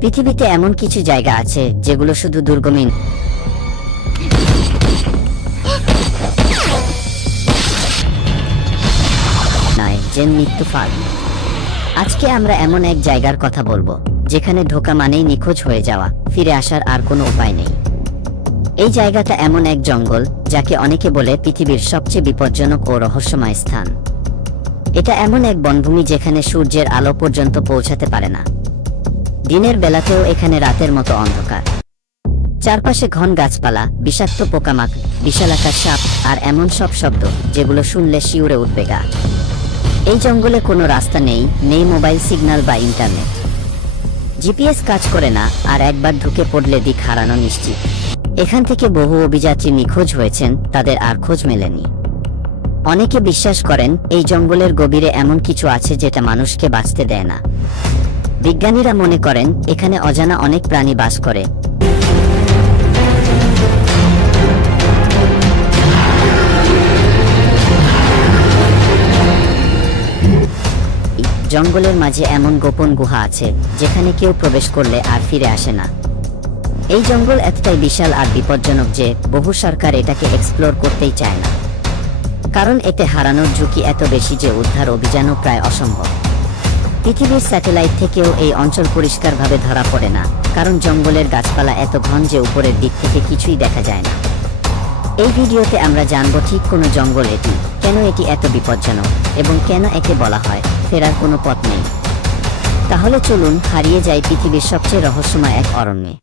পৃথিবীতে এমন কিছু জায়গা আছে যেগুলো শুধু ফাল আজকে আমরা এমন এক জায়গার কথা বলব, যেখানে ঢোকা মানেই নিখোঁজ হয়ে যাওয়া, ফিরে আসার আর কোনো উপায় নেই। এই জায়গাটা এমন এক জঙ্গল, যাকে অনেকে বলে পৃথিবীর সবচেয়ে বিপজ্জনক ও রহস্যময় স্থান। এটা এমন এক বনভূমি যেখানে সূর্যের আলো পর্যন্ত পৌঁছাতে পারে না। দিনের বেলাতেও এখানে রাতের মতো অন্ধকার। চারপাশে ঘন গাছপালা, বিষাক্ত পোকামাক বিশালাকার সাপ আর এমন সব শব্দ যেগুলো শুনলে শিউরে উঠবে গা। এই জঙ্গলে কোনো রাস্তা নেই নেই মোবাইল সিগন্যাল বা ইন্টারনেট। জিপিএস কাজ করে না আর একবার ঢুকে পড়লে দিক হারানো নিশ্চিত। এখান থেকে বহু অভিযাত্রী নিখোঁজ হয়েছেন, তাদের আর খোঁজ মেলেনি। অনেকে বিশ্বাস করেন, এই জঙ্গলের গভীরে এমন কিছু আছে যেটা মানুষকে বাঁচতে দেয় না। বিজ্ঞানীরা মনে করেন, এখানে অজানা অনেক প্রাণী বাস করে। জঙ্গলের মাঝে এমন গোপন গুহা আছে, যেখানে কেউ প্রবেশ করলে আর ফিরে আসে না। এই জঙ্গল এতটাই বিশাল আর বিপজ্জনক যে বহু সরকার এটাকে এক্সপ্লোর করতেই চায় না। কারণ এতে হারানোর ঝুঁকি এত বেশি যে উদ্ধার অভিযানও প্রায় অসম্ভব। পৃথিবীর স্যাটেলাইট থেকেও এই অঞ্চল পরিষ্কারভাবে ধরা পড়ে না, কারণ জঙ্গলের গাছপালা এত ঘন যে উপরের দিক থেকে কিছুই দেখা যায় না। এই ভিডিওতে আমরা জানব ঠিক কোনো জঙ্গল এটি, কেন এটি এত বিপজ্জনক, এবং কেন একে বলা হয় ফেরার কোনো পথ নেই। তাহলে চলুন হারিয়ে যাই পৃথিবীর সবচেয়ে রহস্যময় এক অরণ্যে।